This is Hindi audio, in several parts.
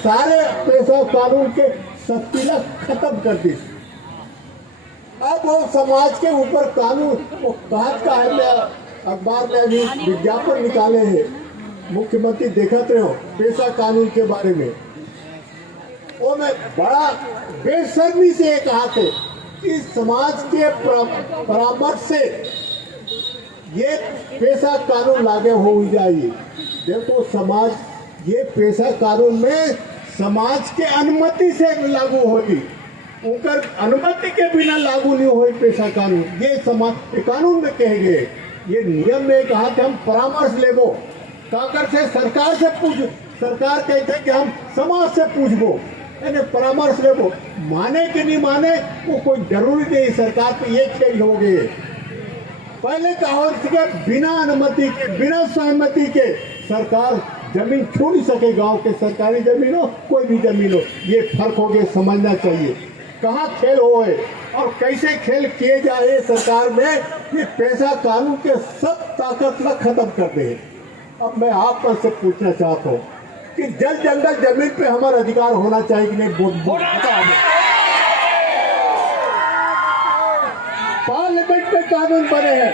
सारे पैसा कानून के सख्ती खत्म कर दी। अब वो समाज के ऊपर कानून वो कहा का है। मैं अखबार में अभी विज्ञापन निकाले हैं, मुख्यमंत्री देखते रहो पैसा कानून के बारे में। वो मैं बड़ा बेशर्मी से कहा थे कि समाज के परामर्श से ये पैसा कानून लागू हो जाइए। देखो समाज ये पैसा कानून में समाज के अनुमति से लागू होगी, उनकर अनुमति के बिना लागू नहीं हो पैसा कानून। ये समाज कानून में कहे गए, ये नियम में कहा कि हम परामर्श लेबो काकर से, सरकार से पूछ। सरकार कहते हैं कि हम समाज से पूछबो, यानी परामर्श लेबो। माने कि नहीं माने वो कोई जरूरी नहीं, सरकार पे ये खेल हो गए। पहले कहा कि बिना अनुमति के बिना सहमति के सरकार जमीन छू नहीं सके। गांव के सरकारी जमीन हो कोई भी जमीन हो, ये फर्क हो गया, समझना चाहिए कहाँ खेल हो है और कैसे खेल किए जाए। सरकार में ये पैसा कानून के सब ताकत न खत्म कर दे। अब मैं आप पर से पूछना चाहता हूँ कि जल जंगल जमीन पे हमारा अधिकार होना चाहिए कि नहीं? पार्लियामेंट में कानून बने हैं,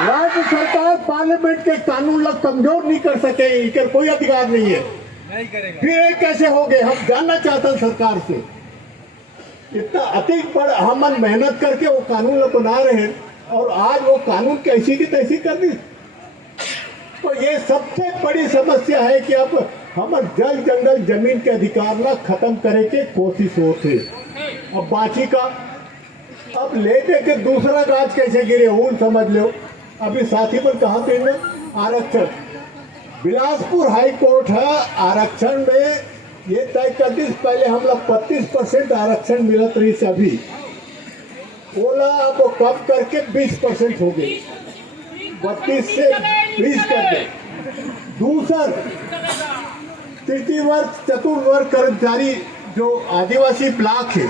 राज्य सरकार पार्लियामेंट के कानून लग कमजोर नहीं कर सके, इनका कोई अधिकार नहीं है। फिर ये कैसे हो गए? हम जानना चाहते हैं सरकार से। इतना अधिक बड़ा हम मेहनत करके वो कानून बना रहे हैं और आज वो कानून कैसी की तैसी कर दी। तो ये सबसे बड़ी समस्या है कि अब हम जल जंगल जमीन के अधिकार ना खत्म करे के कोशिश होते। अब बाकी का अब ले दे के दूसरा गाज कैसे गिरे हूँ समझ लो। अभी साथी पर कहा थे ना आरक्षण, बिलासपुर हाई कोर्ट है आरक्षण में ये तय कर दी। पहले हम लोग 35% आरक्षण मिलत रही से, अभी बोला अब कम करके 20% हो गई, 32 से 20 कर दे। दूसरा तृतीय वर्ग चतुर्थ वर्ग कर्मचारी जो आदिवासी ब्लॉक है,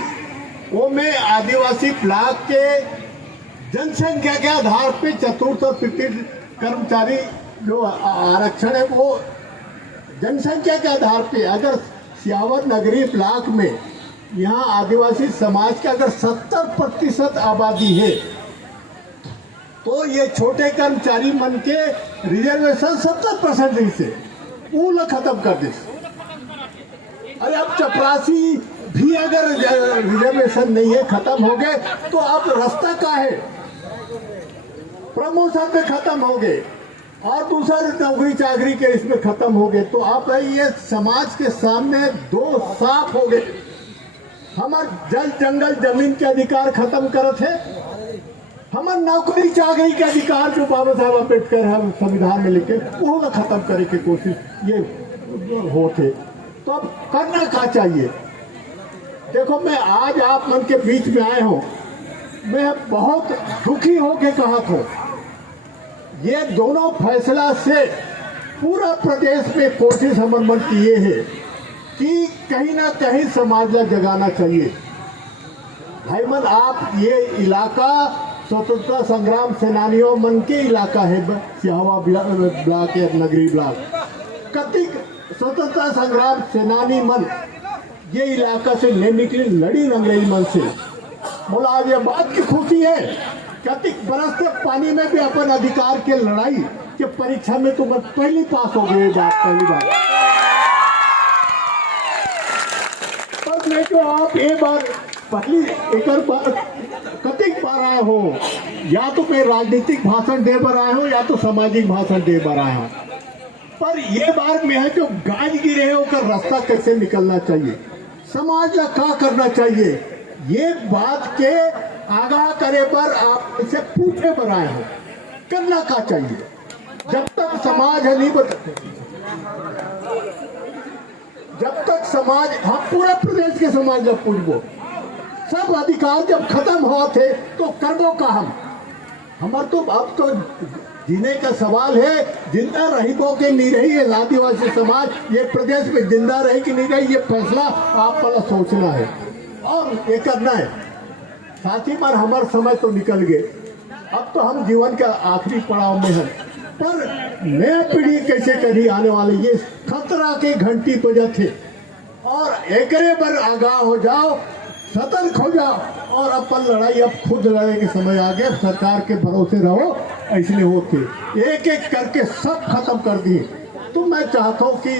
वो में आदिवासी ब्लॉक के जनसंख्या के आधार पे चतुर्थ और तृतीय कर्मचारी जो आरक्षण है वो जनसंख्या के आधार पे। अगर सियावर नगरी ब्लॉक में यहाँ आदिवासी समाज के अगर 70% आबादी है तो ये छोटे कर्मचारी मन के रिजर्वेशन 70% से वो लोग खत्म कर दे। अरे अब चपरासी भी अगर रिजर्वेशन नहीं है, खत्म हो गए, तो अब रास्ता क्या है? प्रमोशन पे खत्म हो गए और दूसरा नौकरी चाकरी के इसमें खत्म हो गए। तो आप ये समाज के सामने दो साफ हो गए। हमार जल जंगल जमीन के अधिकार खत्म करत है, हमार नौकरी चाकरी के अधिकार जो बाबा साहब अम्बेडकर हम संविधान में लिखे वो खत्म करे की कोशिश ये होते। तो अब करना क्या चाहिए? देखो मैं आज आप मन के बीच में आए हूँ, मैं बहुत दुखी होके कहा था ये दोनों फैसला से पूरा प्रदेश में कोशिश हमन मन किए हैं कि कहीं ना कहीं समाज ला जगाना चाहिए। भाई मन आप ये इलाका स्वतंत्रता संग्राम सेनानियों मन के इलाका है, सिहावा ब्लॉक या नगरी ब्लॉक। कतिक स्वतंत्रता संग्राम सेनानी मन ये इलाका से नहीं निकली, लड़ी अंग्रेज मन से। बोला आज ये बात की खुशी है कतिक बरस से पानी में भी अपन अधिकार के लड़ाई के परीक्षा में तो बस पहली पास हो गए। बात पहली बार पर मैं तो आप ये बार पहली एक बार कतिक बार आए हो, या तो मैं राजनीतिक भाषण दे बार आए हो या तो सामाजिक भाषण दे बार आए हो। पर ये बार में है जो गाज गिरे हो कर रास्ता कैसे निकलना चाहिए, समाज का क्या करना चाहिए, ये बात के आगाह करे पर आप इसे पूछे पर आए हो करना क्या चाहिए। जब तक समाज है नहीं बदलते, जब तक समाज हम पूरे प्रदेश के समाज जब पूछबो सब अधिकार जब खत्म हुआ थे तो करबो का हमार तो अब तो जीने का सवाल है। जिंदा रही बो के नहीं रही है आदिवासी समाज ये प्रदेश में जिंदा रही कि नहीं रही, ये फैसला आप वाला सोचना है और ये करना है। साथ ही बार हमारा समय तो निकल गए, अब तो हम जीवन के आखिरी पड़ाव में हैं। पर नया पीढ़ी कैसे करी आने वाली, ये खतरा के घंटी बजे थे। और एकरे पर आगाह हो जाओ, सतर्क हो जाओ, और अपन लड़ाई अब खुद लड़ने के समय आ गया। सरकार के भरोसे रहो, ऐसे होते एक एक करके सब खत्म कर दिए। तो मैं चाहता हूँ कि